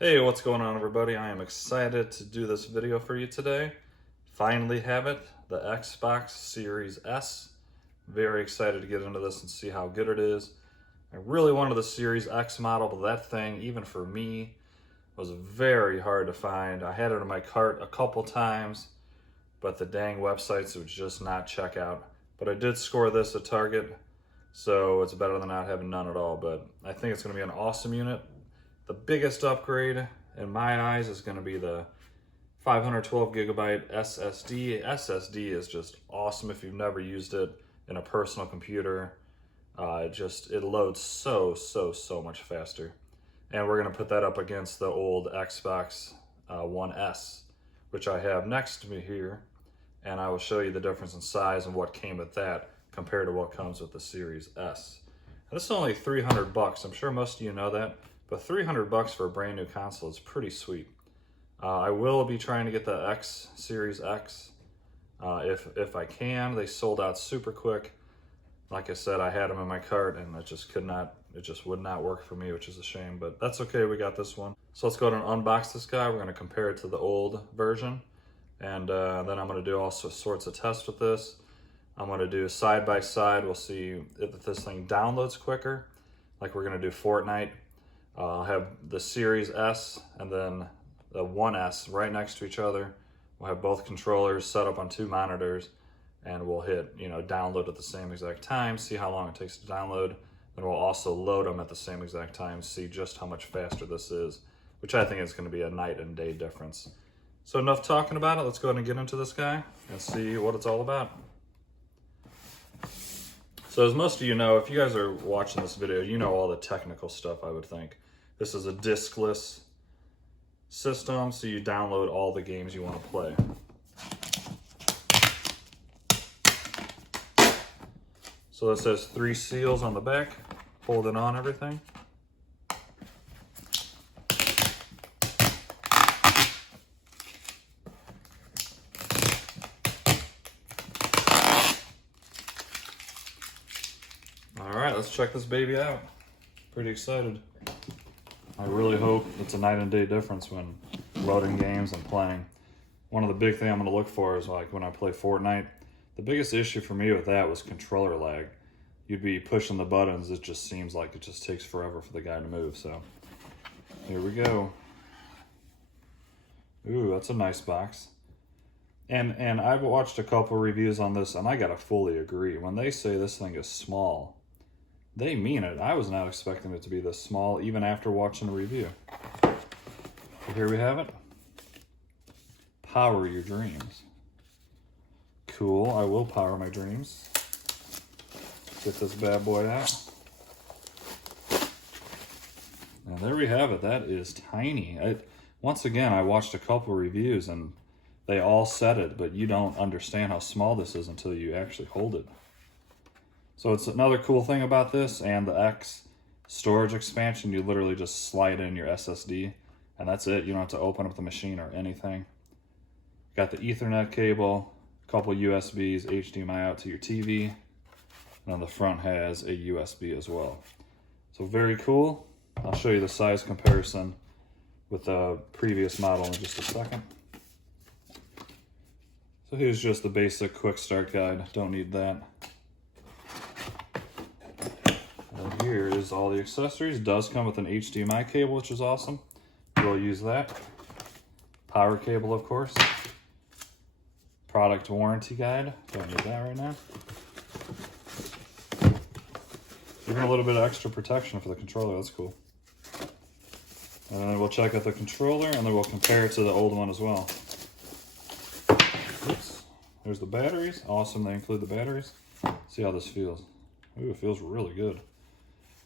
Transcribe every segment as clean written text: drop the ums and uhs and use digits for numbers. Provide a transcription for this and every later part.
Hey, what's going on everybody? I am excited to do this video for you today. Finally have it, the Xbox Series S. Very excited to get into this and see how good it is. I really wanted the Series X model, but that thing, even for me, was very hard to find. I had it in my cart a couple times, but the dang websites would just not check out. But I did score this at Target, so it's better than not having none at all. But I think it's going to be an awesome unit. The biggest upgrade in my eyes is going to be the 512 gigabyte SSD. SSD is just awesome if you've never used it in a personal computer. It loads so much faster. And we're going to put that up against the old Xbox One S, which I have next to me here. And I will show you the difference in size and what came with that compared to what comes with the Series S. This is only 300 bucks. I'm sure most of you know that. But 300 bucks for a brand new console is pretty sweet. I will be trying to get the Series X if I can. They sold out super quick. Like I said, I had them in my cart and it just would not work for me, which is a shame, but that's okay, we got this one. So let's go ahead and unbox this guy. We're gonna compare it to the old version. And then I'm gonna do all sorts of tests with this. I'm gonna do side by side. We'll see if this thing downloads quicker, like we're gonna do Fortnite. I'll have the Series S and then the 1S right next to each other. We'll have both controllers set up on two monitors and we'll hit, download at the same exact time, see how long it takes to download. Then we'll also load them at the same exact time, see just how much faster this is, which I think is going to be a night and day difference. So enough talking about it, let's go ahead and get into this guy and see what it's all about. So as most of you know, if you guys are watching this video, you know all the technical stuff, I would think. This is a diskless system, so you download all the games you want to play. So this has 3 seals on the back, holding on everything. All right, let's check this baby out. Pretty excited. I really hope it's a night and day difference when loading games and playing. One of the big things I'm going to look for is like when I play Fortnite, the biggest issue for me with that was controller lag. You'd be pushing the buttons, it just seems like it just takes forever for the guy to move. So here we go. Ooh, that's a nice box. And I've watched a couple reviews on this and I gotta fully agree. When they say this thing is small, they mean it. I was not expecting it to be this small, even after watching the review. So here we have it. Power your dreams. Cool, I will power my dreams. Get this bad boy out. And there we have it. That is tiny. Once again, I watched a couple reviews and they all said it, but you don't understand how small this is until you actually hold it. So it's another cool thing about this and the X storage expansion. You literally just slide in your SSD and that's it. You don't have to open up the machine or anything. Got the Ethernet cable, a couple USBs, HDMI out to your TV, and on the front has a USB as well. So very cool. I'll show you the size comparison with the previous model in just a second. So here's just the basic quick start guide. Don't need that. And here is all the accessories. It does come with an HDMI cable, which is awesome. We'll use that. Power cable, of course. Product warranty guide. Don't need that right now. Even a little bit of extra protection for the controller. That's cool. And then we'll check out the controller and then we'll compare it to the old one as well. Oops. There's the batteries. Awesome, they include the batteries. See how this feels. Ooh, it feels really good.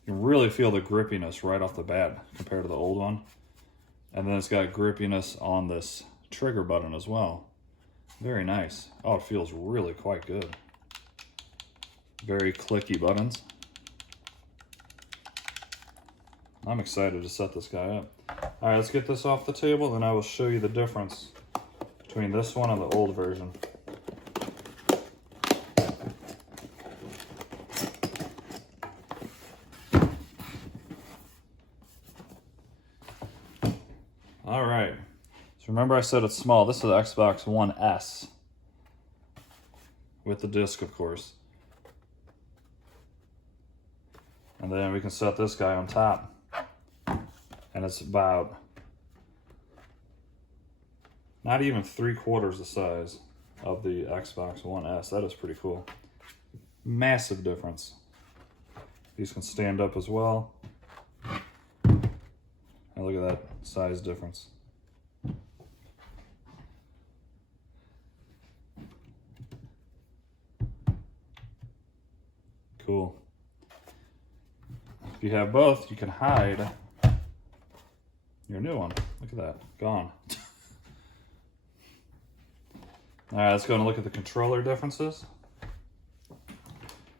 You can really feel the grippiness right off the bat compared to the old one. And then it's got grippiness on this trigger button as well. Very nice. Oh, it feels really quite good. Very clicky buttons. I'm excited to set this guy up. All right, let's get this off the table, and I will show you the difference between this one and the old version. All right. So remember I said it's small. This is the Xbox One S. With the disc, of course. And then we can set this guy on top. And it's about not even 3/4 the size of the Xbox One S. That is pretty cool. Massive difference. These can stand up as well. And look at that size difference. Cool. If you have both, you can hide your new one. Look at that, gone. All right, let's go and look at the controller differences.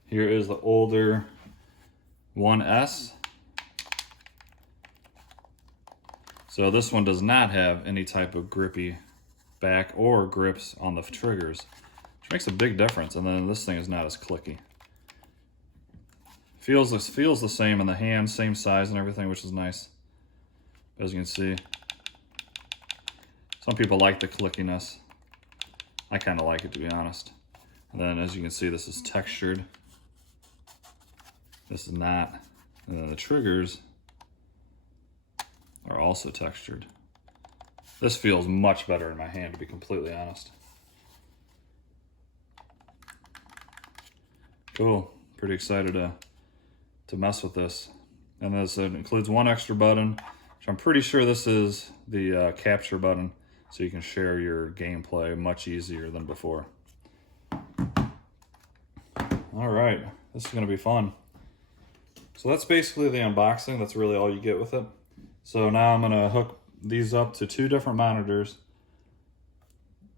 Here is the older One S. So this one does not have any type of grippy back or grips on the triggers, which makes a big difference. And then this thing is not as clicky. Feels the same in the hand, same size and everything, which is nice. As you can see, some people like the clickiness. I kind of like it, to be honest. And then as you can see, this is textured. This is not. And then the triggers are also textured. This feels much better in my hand, to be completely honest. Cool. Pretty excited to mess with this. And this includes one extra button, which I'm pretty sure this is the capture button, so you can share your gameplay much easier than before. All right, this is gonna be fun. So that's basically the unboxing. That's really all you get with it. So now I'm gonna hook these up to 2 different monitors.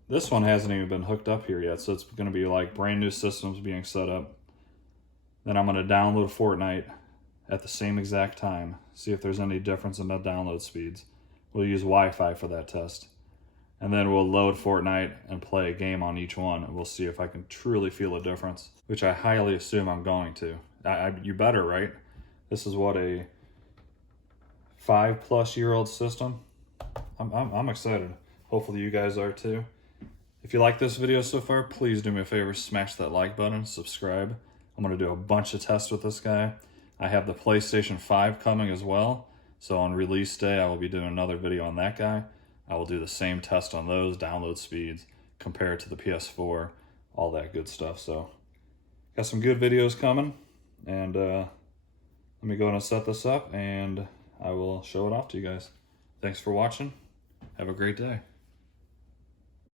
This one hasn't even been hooked up here yet, so it's gonna be like brand new systems being set up. Then I'm gonna download Fortnite at the same exact time, see if there's any difference in the download speeds. We'll use Wi-Fi for that test. And then we'll load Fortnite and play a game on each one, and we'll see if I can truly feel a difference, which I highly assume I'm going to. You better, right? This is what, a 5+ year-old system? I'm excited. Hopefully you guys are too. If you like this video so far, please do me a favor, smash that like button, subscribe. I'm gonna do a bunch of tests with this guy. I have the PlayStation 5 coming as well. So on release day, I will be doing another video on that guy. I will do the same test on those, download speeds, compare it to the PS4, all that good stuff. So got some good videos coming, and let me go ahead and set this up and I will show it off to you guys. Thanks for watching. Have a great day.